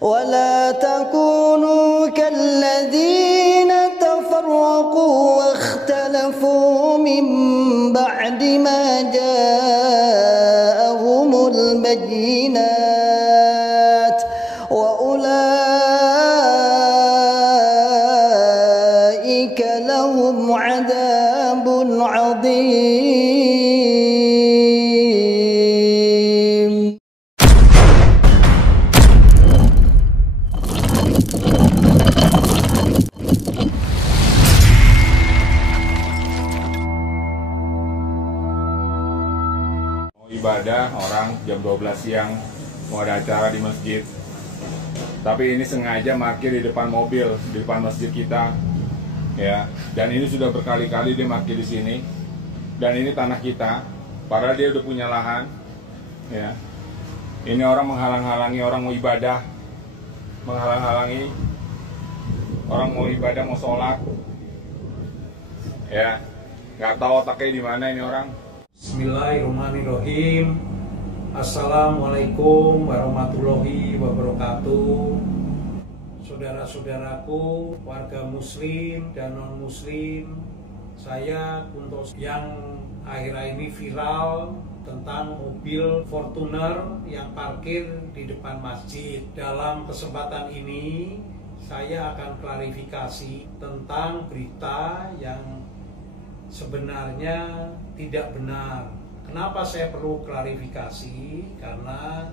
ولا تكونوا كالذين تفرقوا واختلفوا من بعد ما جاءهم البينات وأولئك لهم عذاب عظيم. Ibadah orang jam 12 siang mau ada acara di masjid, tapi ini sengaja parkir di depan mobil di depan masjid kita, ya. Dan ini sudah berkali-kali dia parkir di sini, dan ini tanah kita, padahal dia udah punya lahan, ya. Ini orang menghalang-halangi orang mau ibadah, menghalang-halangi orang mau ibadah, mau sholat, ya. Nggak tahu otaknya di mana ini orang. Bismillahirrahmanirrahim. Assalamualaikum warahmatullahi wabarakatuh. Saudara-saudaraku, warga muslim dan non muslim, saya Kunto yang akhir-akhir ini viral tentang mobil Fortuner yang parkir di depan masjid. Dalam kesempatan ini saya akan klarifikasi tentang berita yang sebenarnya tidak benar. Kenapa saya perlu klarifikasi? Karena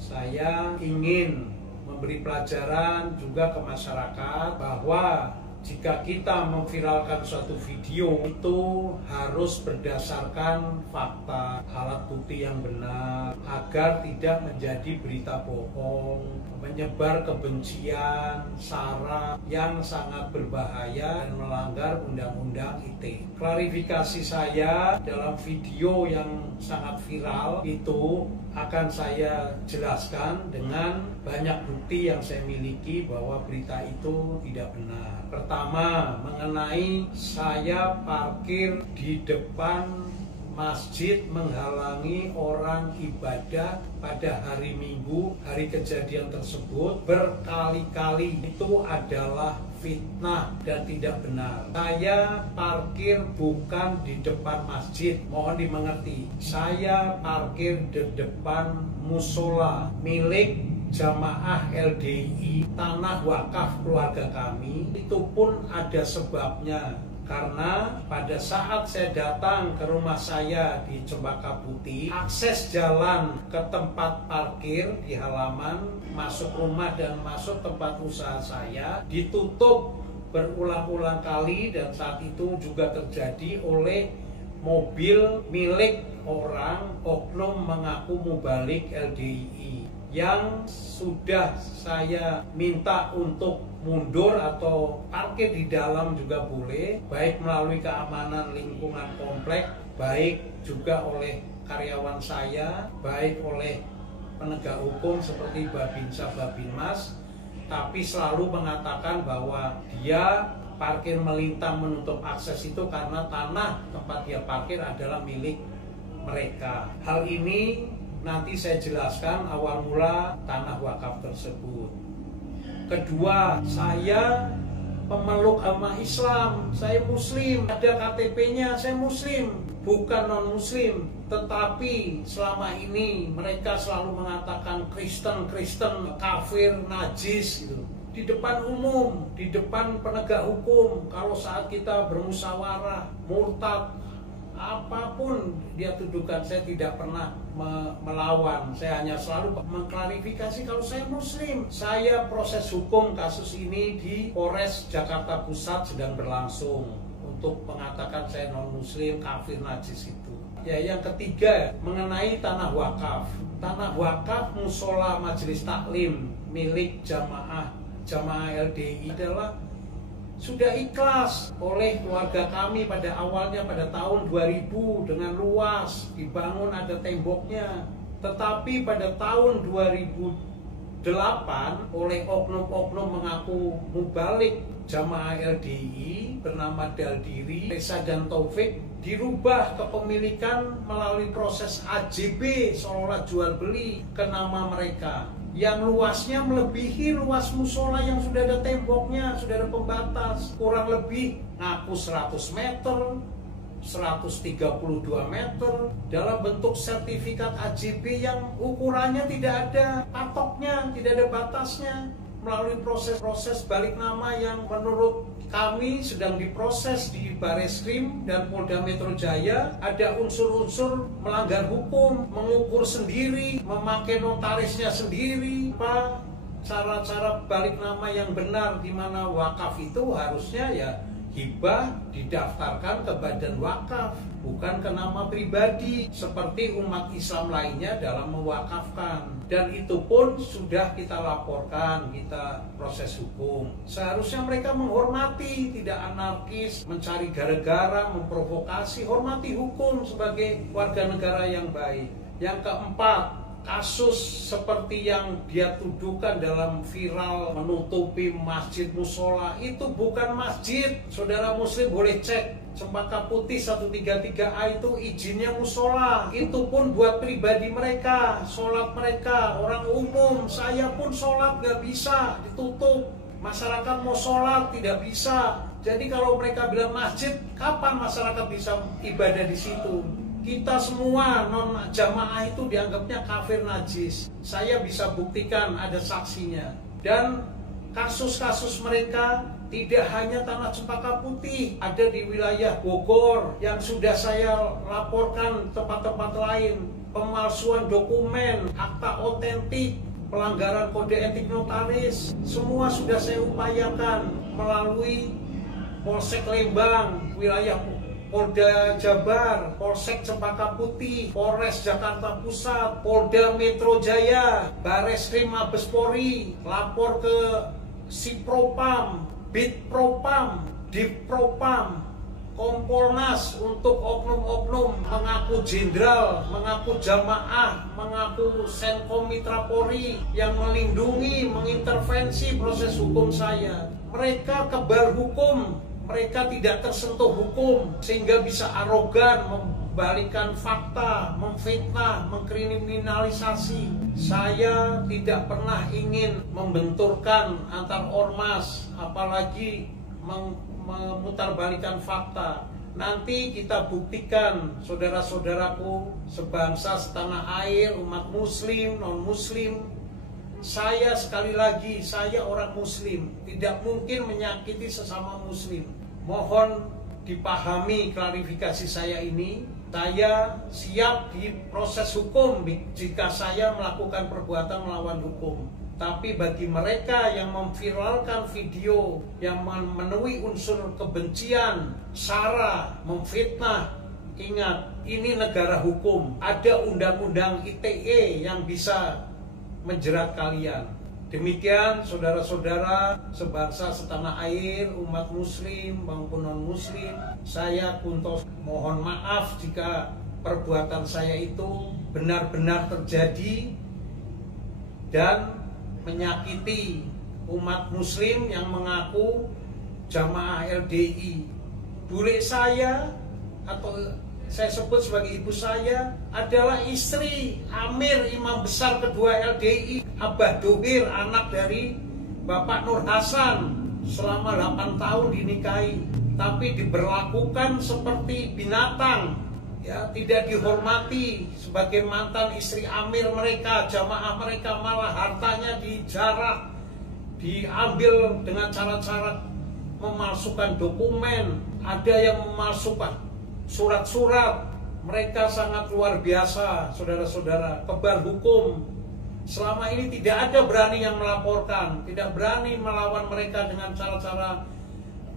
saya ingin memberi pelajaran juga ke masyarakat bahwa jika kita memviralkan suatu video itu harus berdasarkan fakta, alat bukti yang benar, agar tidak menjadi berita bohong, menyebar kebencian, sara yang sangat berbahaya dan melanggar Undang-Undang ITE. Klarifikasi saya dalam video yang sangat viral itu akan saya jelaskan dengan banyak bukti yang saya miliki bahwa berita itu tidak benar. Pertama, mengenai saya parkir di depan masjid menghalangi orang ibadah pada hari Minggu, hari kejadian tersebut berkali-kali, itu adalah fitnah dan tidak benar. Saya parkir bukan di depan masjid, mohon dimengerti. Saya parkir di depan musola milik Jamaah LDI, tanah wakaf keluarga kami. Itu pun ada sebabnya, karena pada saat saya datang ke rumah saya di Cempaka Putih, akses jalan ke tempat parkir di halaman masuk rumah dan masuk tempat usaha saya ditutup berulang-ulang kali, dan saat itu juga terjadi oleh mobil milik orang oknum mengaku mubalik LDI yang sudah saya minta untuk mundur atau parkir di dalam juga boleh, baik melalui keamanan lingkungan komplek, baik juga oleh karyawan saya, baik oleh penegak hukum seperti Babinsa Babinmas, tapi selalu mengatakan bahwa dia parkir melintang menutup akses itu karena tanah tempat dia parkir adalah milik mereka. Hal ini nanti saya jelaskan awal mula tanah wakaf tersebut. Kedua, saya pemeluk agama Islam, saya muslim, ada KTP-nya, saya muslim, bukan non-muslim. Tetapi selama ini mereka selalu mengatakan Kristen, kafir, najis gitu. Di depan umum, di depan penegak hukum, kalau saat kita bermusyawarah, murtad, apapun dia tuduhkan, saya tidak pernah melawan. Saya hanya selalu mengklarifikasi kalau saya muslim. Saya proses hukum kasus ini di Polres Jakarta Pusat sedang berlangsung untuk mengatakan saya non muslim, kafir, najis itu. Ya, yang ketiga mengenai tanah wakaf. Tanah wakaf musola majelis taklim milik jamaah LDI adalah sudah ikhlas oleh keluarga kami pada awalnya pada tahun 2000 dengan luas, dibangun ada temboknya. Tetapi pada tahun 2008 oleh oknum-oknum mengaku mubalik jamaah LDI bernama Daldiri, Reza dan Taufik dirubah kepemilikan melalui proses AJB seolah jual beli ke nama mereka. yang luasnya melebihi luas musola yang sudah ada temboknya, sudah ada pembatas. Kurang lebih ngaku 100 meter, 132 meter dalam bentuk sertifikat AJB yang ukurannya tidak ada patoknya, tidak ada batasnya, melalui proses-proses balik nama yang menurut kami sedang diproses di Bareskrim dan Polda Metro Jaya. Ada unsur-unsur melanggar hukum, mengukur sendiri, memakai notarisnya sendiri, apa cara-cara balik nama yang benar, di mana wakaf itu harusnya ya hibah didaftarkan ke badan wakaf, bukan ke nama pribadi seperti umat Islam lainnya dalam mewakafkan. Dan itu pun sudah kita laporkan, kita proses hukum. Seharusnya mereka menghormati, tidak anarkis, mencari gara-gara, memprovokasi. Hormati hukum sebagai warga negara yang baik. Yang keempat, kasus seperti yang dia tuduhkan dalam viral menutupi masjid musola, itu bukan masjid. Saudara muslim boleh cek Cempaka Putih 133A itu izinnya musola. Itu pun buat pribadi mereka, sholat mereka, orang umum. Saya pun sholat gak bisa, ditutup. Masyarakat mau sholat tidak bisa. Jadi kalau mereka bilang masjid, kapan masyarakat bisa ibadah di situ? Kita semua non jamaah itu dianggapnya kafir najis. Saya bisa buktikan, ada saksinya. Dan kasus-kasus mereka tidak hanya tanah Cempaka Putih, ada di wilayah Bogor yang sudah saya laporkan tempat-tempat lain. Pemalsuan dokumen, akta otentik, pelanggaran kode etik notaris, semua sudah saya upayakan melalui Polsek Lembang, wilayah Polda Jabar, Polsek Cempaka Putih, Polres Jakarta Pusat, Polda Metro Jaya, Bareskrim Mabes Polri, lapor ke Sipropam, Bitpropam, Dipropam, Kompolnas untuk oknum-oknum mengaku jenderal, mengaku jamaah, mengaku Senkom Mitra Polri yang melindungi, mengintervensi proses hukum saya. Mereka kebal hukum, mereka tidak tersentuh hukum sehingga bisa arogan membalikkan fakta, memfitnah, mengkriminalisasi. Saya tidak pernah ingin membenturkan antar ormas, apalagi memutarbalikkan fakta. Nanti kita buktikan, saudara-saudaraku sebangsa setanah air, umat muslim, non-muslim. Saya sekali lagi, saya orang muslim, tidak mungkin menyakiti sesama muslim. Mohon dipahami klarifikasi saya ini. Saya siap diproses hukum jika saya melakukan perbuatan melawan hukum. Tapi bagi mereka yang memviralkan video yang memenuhi unsur kebencian, sara, memfitnah, ingat, ini negara hukum. Ada undang-undang ITE yang bisa menjerat kalian. Demikian saudara-saudara sebangsa setanah air, umat muslim maupun non-muslim, saya Kunto mohon maaf jika perbuatan saya itu benar-benar terjadi dan menyakiti umat muslim yang mengaku jamaah LDI. Bule saya atau saya sebut sebagai ibu saya adalah istri Amir, imam besar kedua LDI, Abah Dohir, anak dari Bapak Nur Hasan, selama 8 tahun dinikahi, tapi diberlakukan seperti binatang, ya, tidak dihormati sebagai mantan istri Amir mereka, jamaah mereka, malah hartanya dijarah, diambil dengan cara-cara memalsukan dokumen, ada yang memalsukan surat-surat. Mereka sangat luar biasa, saudara-saudara, kebal hukum. Selama ini tidak ada berani yang melaporkan, tidak berani melawan mereka dengan cara-cara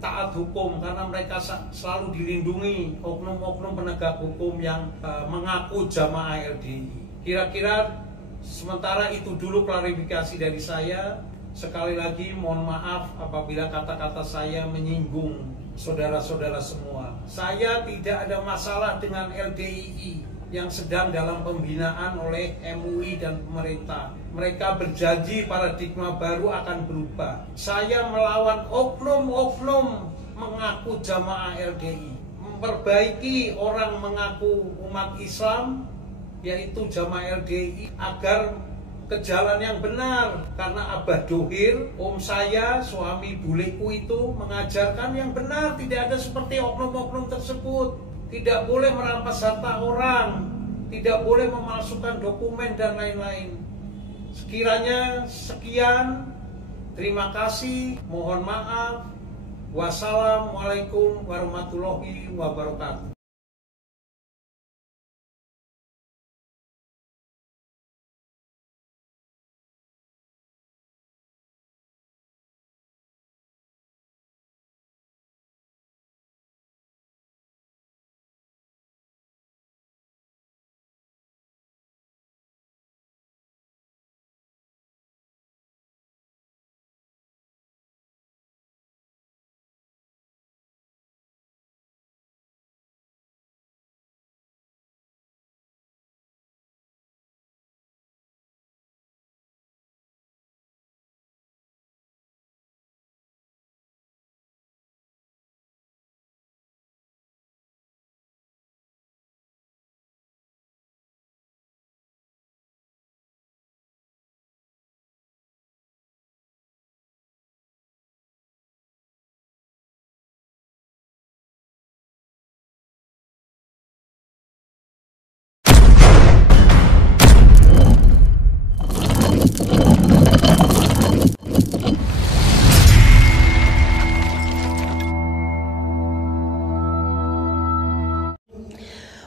taat hukum, karena mereka selalu dilindungi oknum-oknum penegak hukum yang mengaku jamaah LDI. Kira-kira sementara itu dulu klarifikasi dari saya. Sekali lagi mohon maaf apabila kata-kata saya menyinggung saudara-saudara semua. Saya tidak ada masalah dengan LDII yang sedang dalam pembinaan oleh MUI dan pemerintah. Mereka berjanji paradigma baru akan berubah. Saya melawan oknum-oknum mengaku jamaah LDI, memperbaiki orang mengaku umat Islam, yaitu jamaah LDI, agar ke jalan yang benar. Karena Abah Dohir, om saya, suami buleku itu mengajarkan yang benar, tidak ada seperti oknum-oknum tersebut. Tidak boleh merampas harta orang, tidak boleh memalsukan dokumen dan lain-lain. Sekiranya sekian, terima kasih, mohon maaf. Wassalamualaikum warahmatullahi wabarakatuh.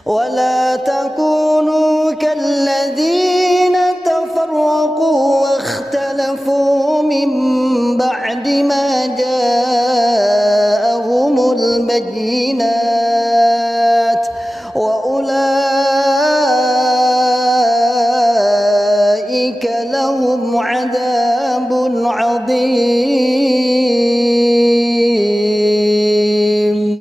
ولا تكونوا كالذين تفرقوا واختلفوا من بعد ما جاءهم البينات وأولئك لهم عذاب عظيم.